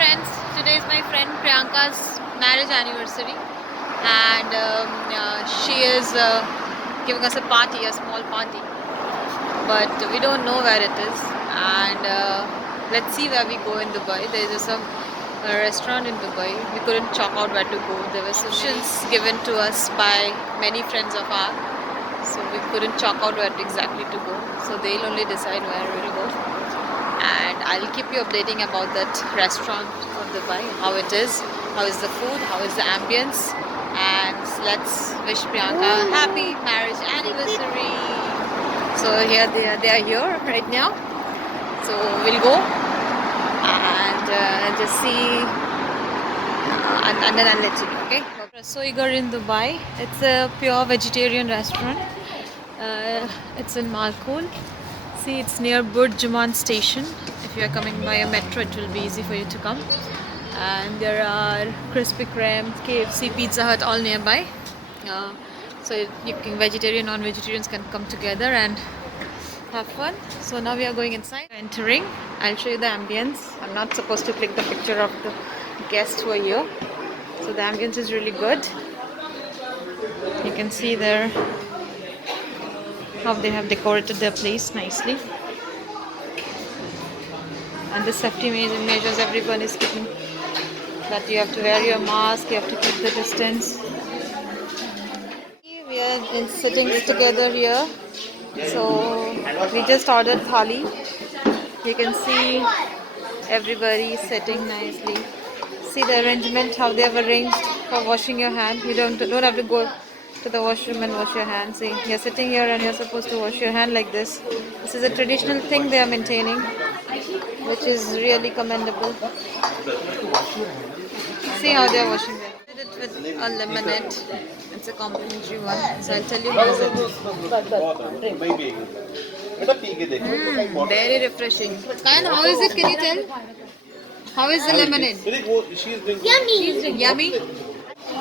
friends, today is my friend Priyanka's marriage anniversary, and she is giving us a party, a small party, but we don't know where it is. And let's see where we go in Dubai. There is some restaurant in Dubai. We couldn't chalk out where to go. There were suggestions given to us by many friends of ours, so we couldn't chalk out where exactly to go. So they'll only decide where we'll go, and I'll keep you updating about that restaurant of Dubai, how it is, how is the food, how is the ambience, and let's wish Priyanka a happy marriage anniversary. So here they are here right now. So we'll go and just see and then I'll let you know, okay? Rasoigar in Dubai. It's a pure vegetarian restaurant. It's in Malkul. See, it's near Burj Juman station. If you are coming by a metro, it will be easy for you to come. And there are Krispy Kreme, KFC, Pizza Hut all nearby. So you can, vegetarian, non-vegetarians can come together and have fun. So now we are going inside. Entering, I'll show you the ambience. I'm not supposed to click the picture of the guests who are here. So the ambience is really good. You can see there how they have decorated their place nicely, and the safety measures everyone is keeping, that you have to wear your mask, you have to keep the distance. We are sitting together here, so we just ordered thali. You can see everybody sitting nicely. See the arrangement, how they have arranged for washing your hand. You don't have to go to the washroom and wash your hands. See, you're sitting here and you're supposed to wash your hand like this. This is a traditional thing they are maintaining, which is really commendable. See how they are washing their hands. I did it with a lemonade. It's a complimentary one. So I'll tell you how is it. Very refreshing. Kayan, how is it? Can you tell? How is the lemonade? Yummy. Yummy.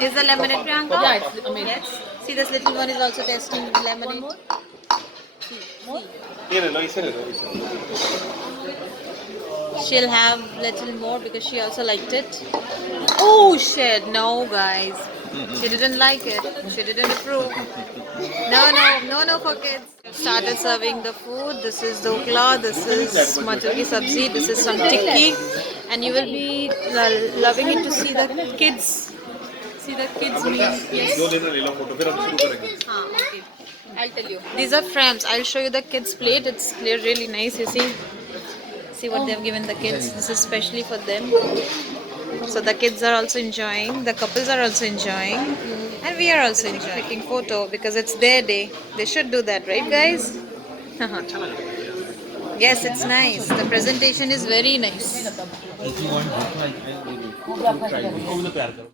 Is the lemonade, Priyanka? Yeah, it's amazing. Yes. See, this little one is also tasting lemonade. She'll have little more because she also liked it. Oh shit! No, guys. She didn't like it. She didn't approve. No for kids. Started serving the food. This is dokla. This is matar ki sabzi. This is some tikki, and you will be loving it to see the kids. See the kids meal. Yes. Okay. I'll tell you. These are frames. I'll show you the kids' plate. It's really nice. You see. See what they've given the kids. This is specially for them. So the kids are also enjoying. The couples are also enjoying. And we are also enjoying. Taking photo because it's their day. They should do that, right, guys? Yes, it's nice. The presentation is very nice.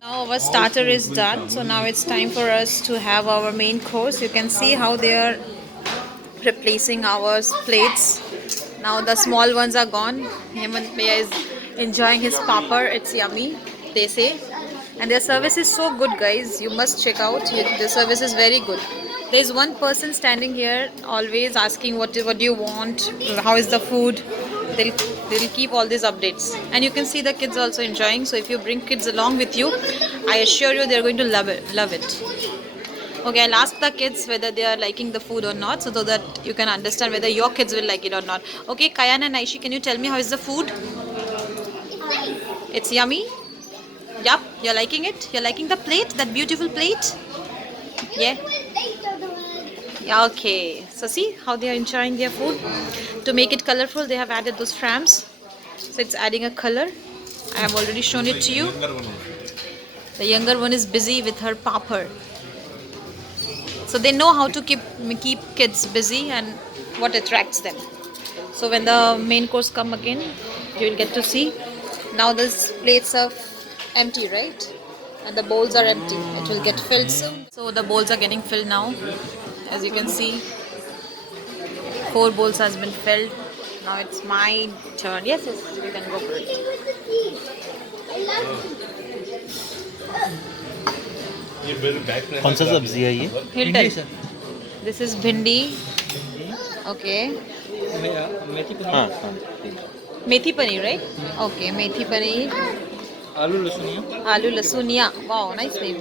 Now our starter is done. So now it's time for us to have our main course. You can see how they are replacing our plates. Now the small ones are gone. Hemant Bhaiya is enjoying his papad. It's yummy, they say. And their service is so good, guys. You must check out. The service is very good. There is one person standing here always asking what do you want, how is the food. They'll keep all these updates. And you can see the kids also enjoying. So if you bring kids along with you, I assure you they're going to love it. Okay, I'll ask the kids whether they are liking the food or not, so that you can understand whether your kids will like it or not. Okay, Kayan and Aishi, can you tell me how is the food? It's yummy? Yup, you're liking it? You're liking the plate? That beautiful plate? Yeah? Yeah, okay. So see how they are enjoying their food? To make it colorful, they have added those frames. So it's adding a color. I have already shown it to you. The younger one is busy with her papad. So they know how to keep kids busy and what attracts them. So when the main course come again, you will get to see. Now these plates are empty, right? And the bowls are empty. It will get filled soon. So the bowls are getting filled now. As you can see, 4 bowls has been filled. Now it's my turn. Yes, you can go for it. कौन सा सब्जी है ये? He'll tell. This is bhindi. Okay. हाँ Methi paneer, right? Okay, methi paneer. आलू लहसुनिया Aloo lasunya. Wow, nice name.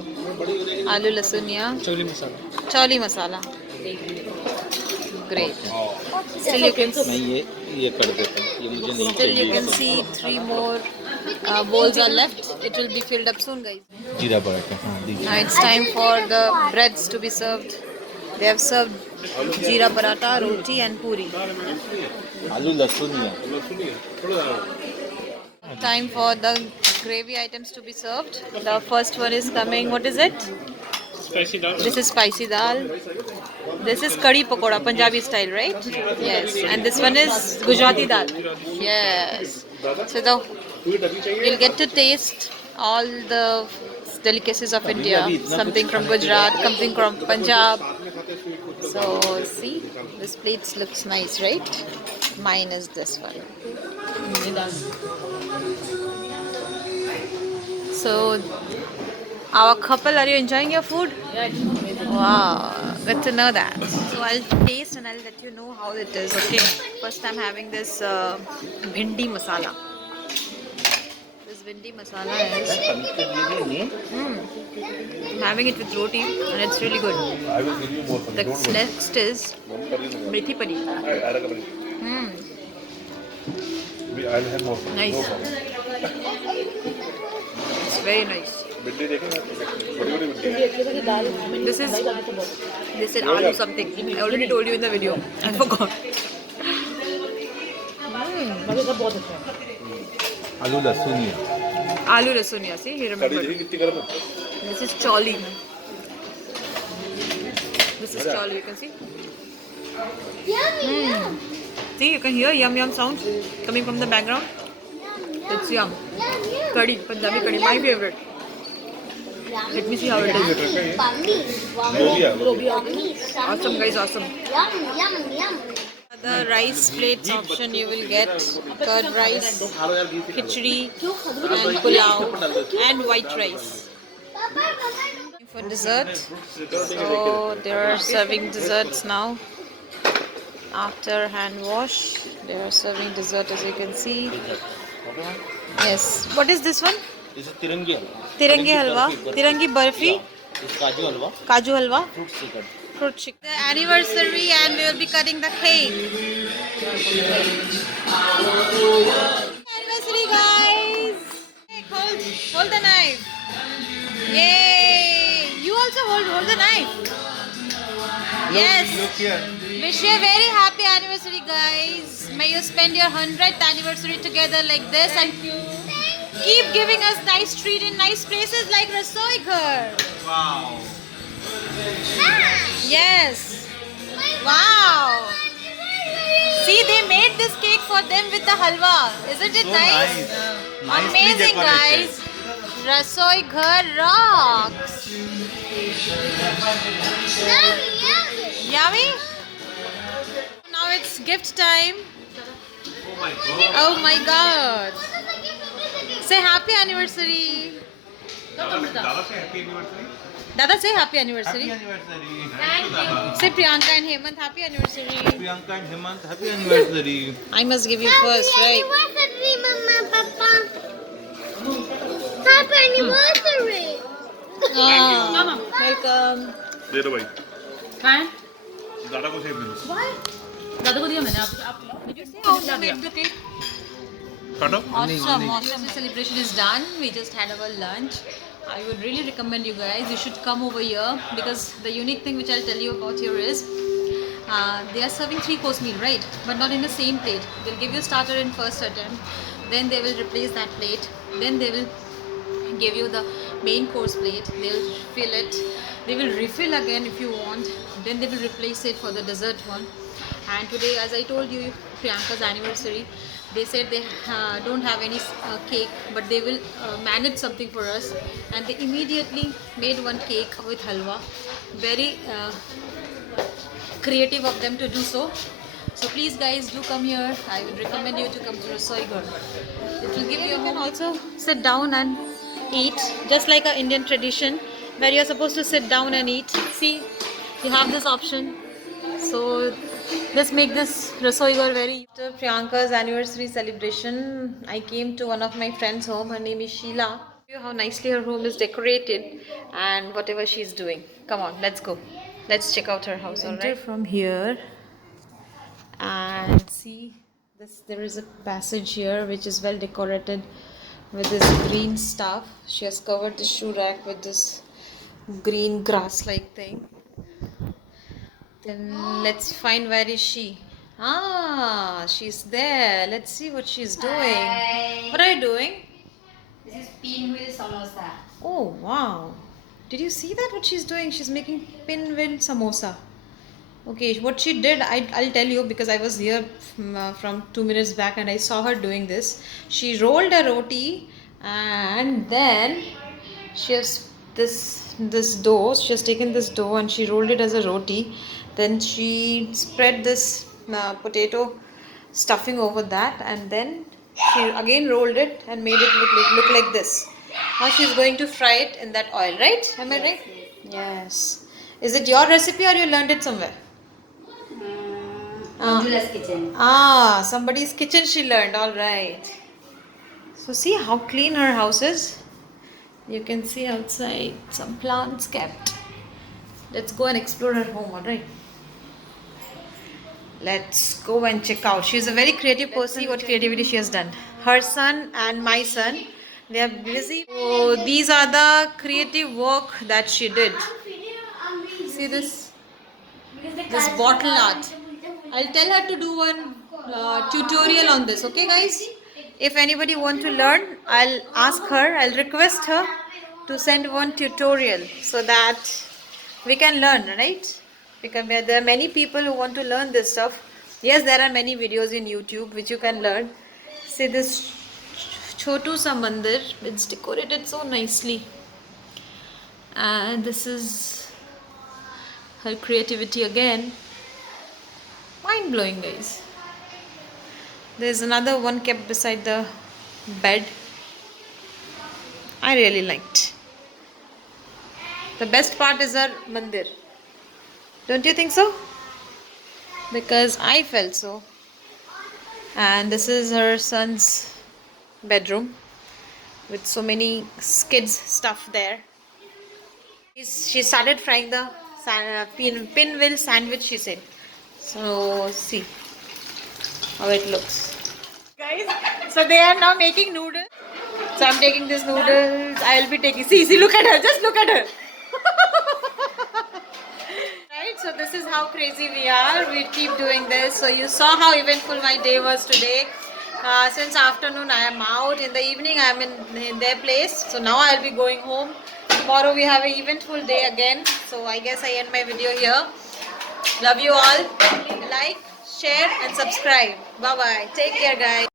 Aloo lasunya. Choli masala Choli masala. Great. Still you can मैं ये कर देता हूँ ये मुझे नहीं still you चाहिए can see 3 more bowls are left. It will be filled up soon, guys. जीरा पराठा हाँ दीजिए Now it's time for the breads to be served. They have served jeera paratha, roti and puri. आलू लहसुनिया Time for the gravy items to be served. The first one is coming. What is it? Spicy dal This is spicy dal. This is curry pakoda, Punjabi style, right? Yes. And this one is Gujarati dal. Yes. So you'll get to taste all the delicacies of India. Something from Gujarat, something from Punjab. So see, this plate looks nice, right? Mine is this one. So, our couple, are you enjoying your food? Wow, good to know that. So I'll taste and I'll let you know how it is. Okay. First time having this bhindi masala. This bhindi masala is. I'm having it with roti and it's really good. I will give you more for The next is methi paneer. I'll have more Nice. It's very nice. भिंडी देखेंगे बड़ी भिंडी This is aloo something. I already told you in the video. I forgot. आलू लहसुनिया Aloo lasunya. See, he remembered. कितनी गर्म है This is choli. This is choli. You can see. See, you can hear yum sounds coming from the background. It's yum. Curry, Punjabi curry, my favorite. Let me see how it is. Awesome, guys, awesome. The rice plates option you will get curd rice, khichdi, and pulao, and white rice. For dessert, so they are serving desserts now. After hand wash, they are serving dessert, as you can see. Yes. What is this one? This is tirangi Tirangi halwa, tirangi barfi, kaju halwa, fruit chicken. The anniversary, and we will be cutting the cake. Anniversary, guys! Hold the knife. Yay! You also hold the knife. Yes. Wish you a very happy anniversary, guys. May you spend your 100th anniversary together like this and keep giving us nice treat in nice places like Rasoi Ghar. Wow. Yes. Wow. See, they made this cake for them with the halwa. Isn't it nice? Amazing, guys. Rasoi Ghar rocks. Yummy? Now it's gift time. Oh my god. Oh my god. Say happy anniversary. Dada say happy anniversary. Dada, say happy anniversary. Happy anniversary. Thank you. Say Priyanka and Hemant happy anniversary. Priyanka and Hemant, happy anniversary. I must give you first, right? Anniversary, Mama, Papa. Happy anniversary. Ah, welcome. दे दो भाई कहाँ है? दादा को सेब दे दो दादा को दिया मैंने आप Did you say how to make the cake? काटो Awesome. The celebration is done. We just had our lunch. I would really recommend you guys. You should come over here because the unique thing which I'll tell you about here is they are serving 3-course meal, right? But not in the same plate. They'll give you starter in first attempt. Then they will replace that plate. Then they will give you the main course plate. They'll fill it. They will refill again if you want. Then they will replace it for the dessert one. And today, as I told you, Priyanka's anniversary, they said they don't have any cake, but they will manage something for us. And they immediately made one cake with halwa. Very creative of them to do so. So please guys, do come here. I would recommend you to come to Rasoi Ghar. It will give you can also sit down and eat, just like an Indian tradition where you are supposed to sit down and eat. See, you have this option. So Let's make this rasoi ghar very. After Priyanka's anniversary celebration, I came to one of my friends' home. Her name is Sheila. You how nicely her home is decorated and whatever she's doing. Come on, let's go. Let's check out her house. Enter from here and see this. There is a passage here which is well decorated with this green stuff. She has covered the shoe rack with this green grass-like thing. Then let's find where is she. Ah, she's there. Let's see what she's doing. Hi. What are you doing? This is pinwheel samosa. Oh wow. Did you see that? What she's doing? She's making pinwheel samosa. Okay, what she did, I'll tell you because I was here from 2 minutes back and I saw her doing this. She rolled a roti and then she has this dough. She has taken this dough and she rolled it as a roti. Then she spread this potato stuffing over that and then she again rolled it and made it look like this. Now she's going to fry it in that oil, right? Am I right? Yes. Is it your recipe or you learned it somewhere? Manjula's kitchen. Ah, somebody's kitchen she learned. All right. So see how clean her house is. You can see outside some plants kept. Let's go and explore her home. All right. Let's go and check out. She's a very creative person. See what creativity she has done. Her son and my son, they are busy. So these are the creative work that she did. See this bottle art. I'll tell her to do one tutorial on this. Okay, guys? If anybody want to learn, I'll ask her. I'll request her to send one tutorial so that we can learn, right? Because there are many people who want to learn this stuff. Yes, there are many videos in YouTube which you can learn. See this chotu sa mandir. It's decorated so nicely. And this is her creativity again. Mind blowing, guys. There's another one kept beside the bed. I really liked. The best part is her mandir. Don't you think so? Because I felt so. And this is her son's bedroom with so many kids stuff there. She started frying the pinwheel sandwich, she said. So see how it looks. Guys, so they are now making noodles. So I'm taking this noodles. I will be taking. See, look at her. Just look at her. Right, so this is how crazy we are. We keep doing this. So you saw how eventful my day was today. Since afternoon I am out. In the evening I am in their place. So now I will be going home. Tomorrow we have an eventful day again. So I guess I end my video here. Love you all. Like, share and subscribe. Bye bye. Take care, guys.